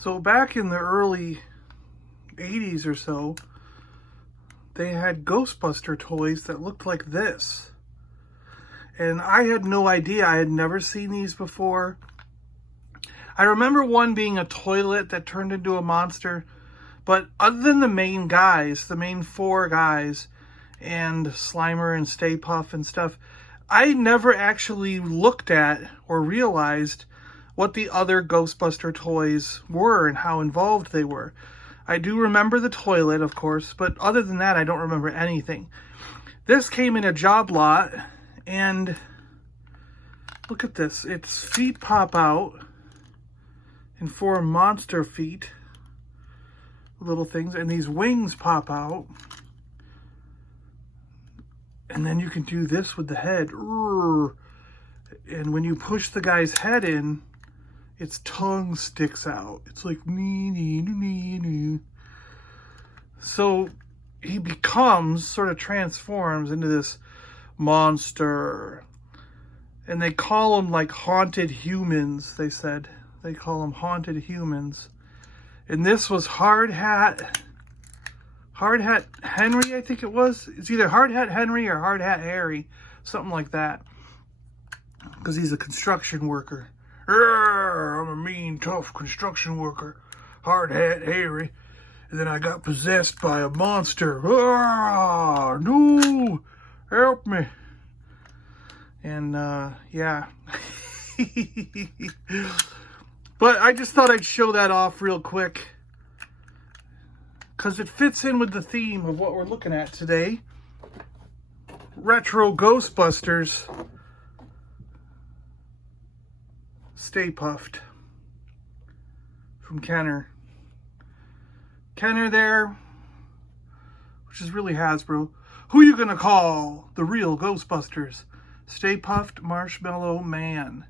So back in the early 80s or so, they had Ghostbuster toys that looked like this. And I had no idea. I had never seen these before. I remember one being a toilet that turned into a monster. But other than the main guys, the main four guys, and Slimer and Stay-Puft and stuff, I never actually looked at or realized what the other Ghostbuster toys were and how involved they were. I do remember the toilet, of course, but other than that, I don't remember anything. This came in a job lot, and look at this. Its feet pop out and form monster feet, little things, and these wings pop out. And then you can do this with the head. And when you push the guy's head in, its tongue sticks out. It's like, nee, nee, nee, nee. So he becomes, sort of transforms into this monster. And they call them like haunted humans, they said. They call them haunted humans. And this was Hard Hat Henry, I think it was. It's either Hard Hat Henry or Hard Hat Harry. Something like that. Because he's a construction worker. I'm a mean, tough construction worker. Hard Hat Harry. And then I got possessed by a monster. No! Help me. And, yeah. But I just thought I'd show that off real quick. Because it fits in with the theme of what we're looking at today. Retro Ghostbusters. Stay-Puft. From Kenner. Kenner there. Which is really Hasbro. Who you gonna call the real Ghostbusters? Stay-Puft, Marshmallow, Man.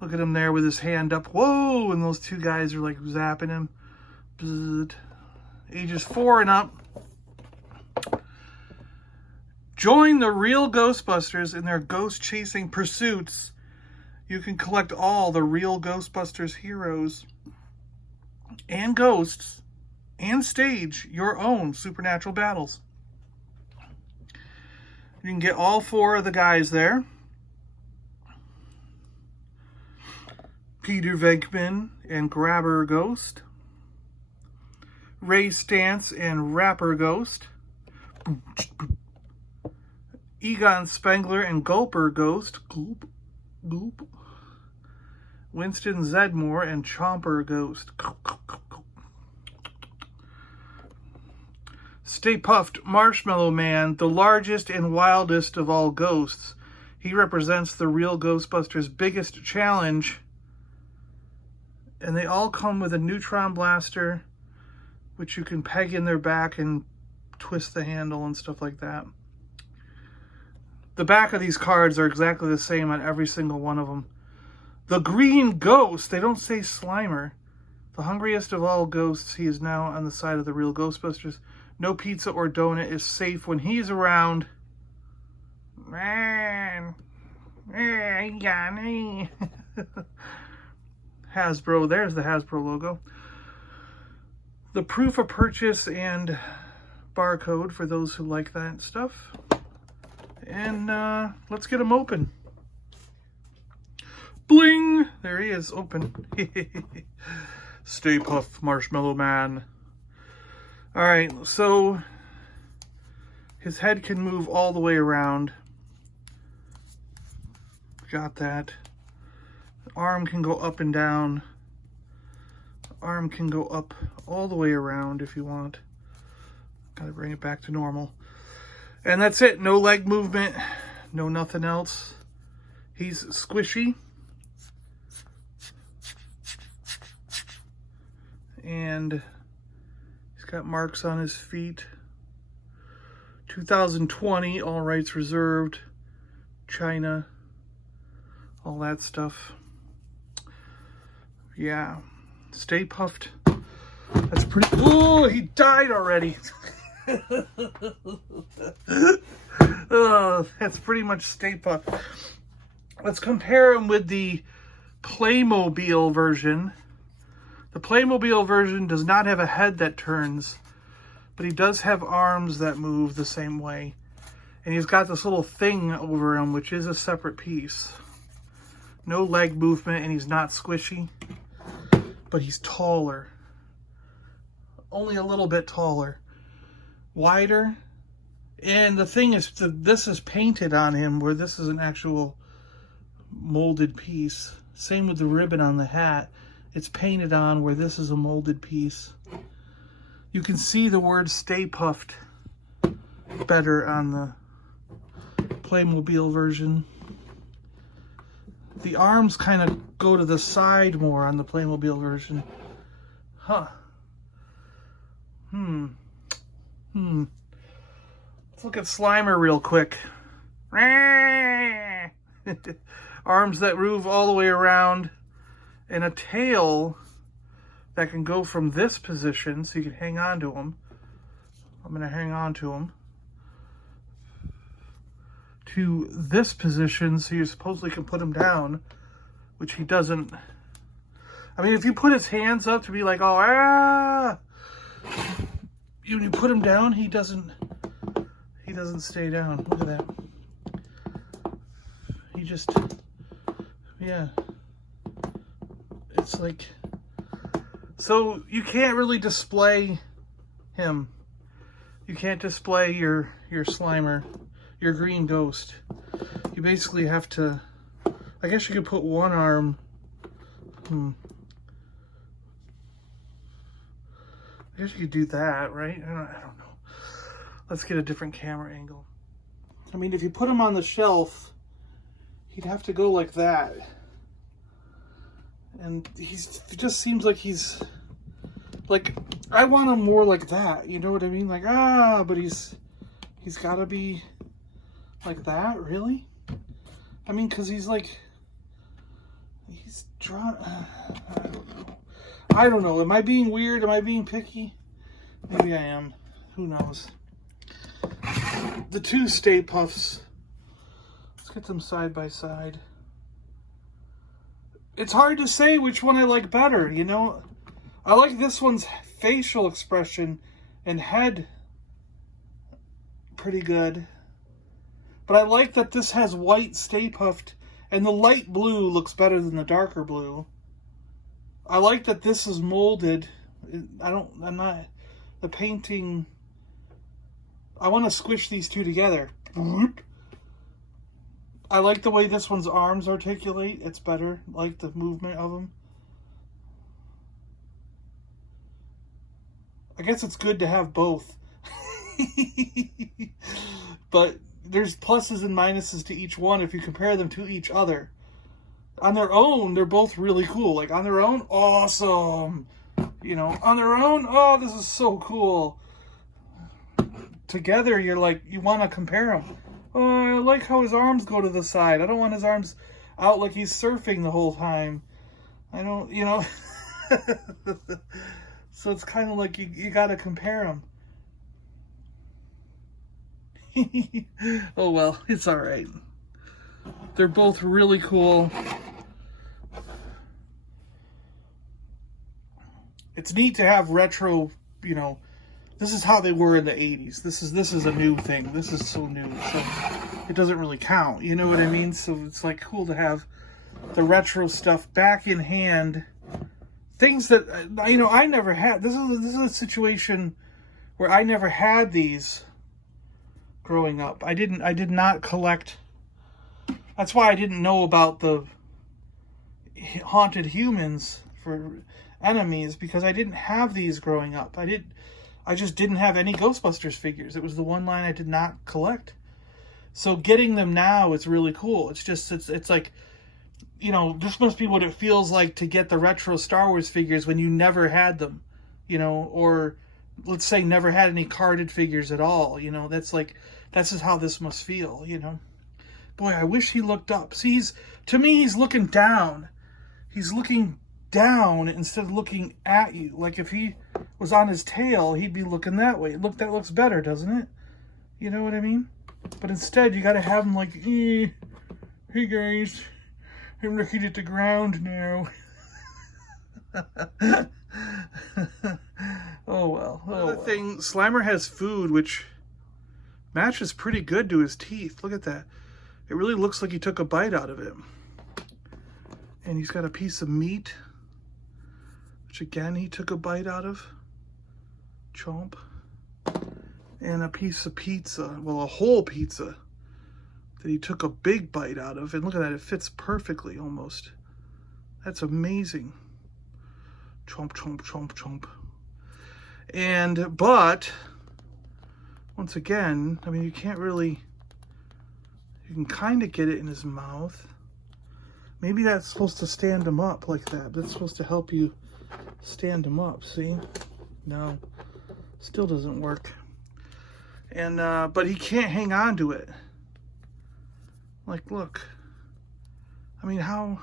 Look at him there with his hand up. Whoa! And those two guys are like zapping him. Bzzz. Ages 4 and up. Join the real Ghostbusters in their ghost-chasing pursuits. You can collect all the real Ghostbusters heroes and ghosts and stage your own supernatural battles. You can get all 4 of the guys there. Peter Venkman and Grabber Ghost. Ray Stantz and Rapper Ghost. Egon Spengler and Gulper Ghost. Gulp, gulp. Winston Zedmore and Chomper Ghost. Stay-Puft Marshmallow Man, the largest and wildest of all ghosts. He represents the real Ghostbusters' biggest challenge. And they all come with a neutron blaster, which you can peg in their back and twist the handle and stuff like that. The back of these cards are exactly the same on every single one of them. The Green Ghost, they don't say Slimer. The hungriest of all ghosts, he is now on the side of the real Ghostbusters. No pizza or donut is safe when he's around. Man. Hasbro, there's the Hasbro logo. The proof of purchase and barcode for those who like that stuff. And let's get him open. Bling! There he is, open. Stay-Puft Marshmallow Man. Alright, so his head can move all the way around. Got that. The arm can go up and down. The arm can go up all the way around if you want. Gotta bring it back to normal. And that's it. No leg movement. No nothing else. He's squishy. And he's got marks on his feet. 2020, all rights reserved. China. All that stuff. Yeah. Stay-Puft. That's pretty... Oh, he died already. That's pretty much Stay-Puft. Let's compare him with the Playmobil version. The The Playmobil version does not have a head that turns, but he does have arms that move the same way. And he's got this little thing over him, which is a separate piece. No leg movement, and he's not squishy, but he's taller. Only a little bit taller. Wider. And the thing is, this is painted on him, where this is an actual molded piece. Same with the ribbon on the hat. It's painted on where this is a molded piece. You can see the word Stay-Puft better on the Playmobil version. The arms kind of go to the side more on the Playmobil version. Huh. Let's look at Slimer real quick. Arms that move all the way around, and a tail that can go from this position, so you can hang on to him. I'm going to hang on to him. To this position, so you supposedly can put him down, which he doesn't. I mean, if you put his hands up to be like, oh, ah! You put him down, he doesn't stay down. Look at that. He just, yeah. It's like, so you can't really display him. You can't display your Slimer, your green ghost. You basically have to, I guess you could put one arm, I guess you could do that, right? I don't know. Let's get a different camera angle. I mean, if you put him on the shelf, he'd have to go like that. And it just seems like he's, like, I want him more like that, you know what I mean? Like, but he's got to be like that, really? I mean, because he's like, he's drawn, I don't know. Am I being weird? Am I being picky? Maybe I am. Who knows? The two Stay-Pufts. Let's get them side by side. It's hard to say which one I like better, you know? I like this one's facial expression and head pretty good. But I like that this has white Stay-Puft, and the light blue looks better than the darker blue. I like that this is molded. The painting, I want to squish these two together. I like the way this one's arms articulate. It's better. I like the movement of them. I guess it's good to have both. But there's pluses and minuses to each one if you compare them to each other. On their own, they're both really cool. Like, on their own, awesome. You know, on their own, oh, this is so cool. Together, you're like, you want to compare them. Oh, I like how his arms go to the side. I don't want his arms out like he's surfing the whole time. I don't, you know. So it's kind of like you got to compare them. Oh, well, it's all right. They're both really cool. It's neat to have retro, you know, this is how they were in the 80s. This is a new thing. This is so new. So it doesn't really count. You know what I mean? So it's like cool to have the retro stuff back in hand. Things that, you know, I never had. This is a situation where I never had these growing up. I did not collect. That's why I didn't know about the haunted humans for enemies, because I didn't have these growing up. I just didn't have any Ghostbusters figures. It was the one line I did not collect. So getting them now is really cool. It's just, it's like, you know, this must be what it feels like to get the retro Star Wars figures when you never had them, you know, or let's say never had any carded figures at all, you know. That's just how this must feel, you know. Boy, I wish he looked up. See, to me, he's looking down. He's looking down instead of looking at you. Like if he was on his tail, he'd be looking that way. Look, that looks better, doesn't it? You know what I mean? But instead, you got to have him like, hey guys, I'm looking at the ground now. thing, Slimer has food, which matches pretty good to his teeth. Look at that. It really looks like he took a bite out of it. And he's got a piece of meat, which again, he took a bite out of. Chomp. And a piece of pizza, well, a whole pizza that he took a big bite out of. And look at that, it fits perfectly almost. That's amazing. Chomp, chomp, chomp, chomp. And, but, once again, I mean, you can't really, you can kind of get it in his mouth. Maybe that's supposed to stand him up like that. That's supposed to help you stand him up, see? No, still doesn't work. And, but he can't hang on to it. Like, look. I mean, how...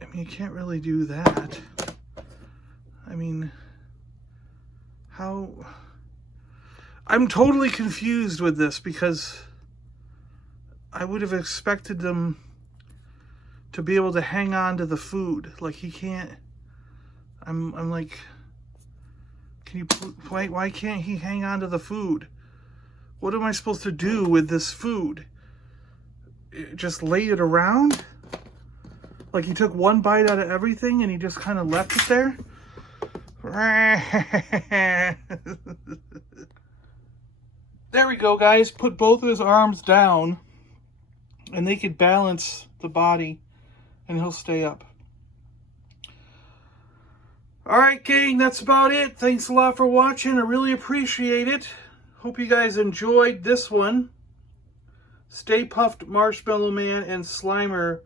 I mean, you can't really do that. I mean, how... I'm totally confused with this because I would have expected them to be able to hang on to the food. Like, he can't... I'm like... Can you... Why can't he hang on to the food? What am I supposed to do with this food? Just lay it around? Like he took one bite out of everything and he just kind of left it there? There we go, guys. Put both of his arms down and they could balance the body and he'll stay up. Alright, gang, that's about it. Thanks a lot for watching. I really appreciate it. Hope you guys enjoyed this one. Stay-Puft, Marshmallow Man, and Slimer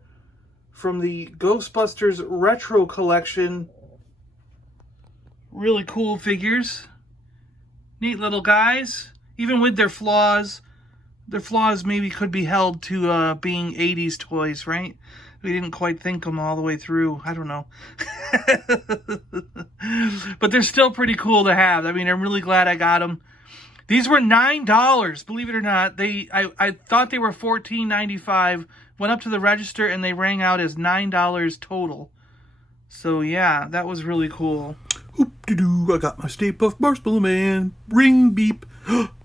from the Ghostbusters Retro Collection. Really cool figures. Neat little guys. Even with their flaws maybe could be held to being 80s toys, right? We didn't quite think them all the way through. I don't know. But they're still pretty cool to have. I mean, I'm really glad I got them. These were $9, believe it or not. I thought they were $14.95. Went up to the register and they rang out as $9 total. So yeah, that was really cool. Oop-de-doo, I got my Stay-Puft Marshmallow Man. Ring beep.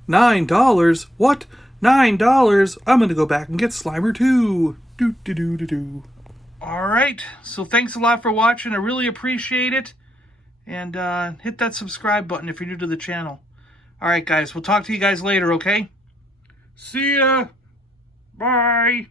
$9? What? $9? I'm going to go back and get Slimer too. Do-do-do-do-do. Alright, so thanks a lot for watching. I really appreciate it. And hit that subscribe button if you're new to the channel. Alright guys, we'll talk to you guys later, okay? See ya! Bye!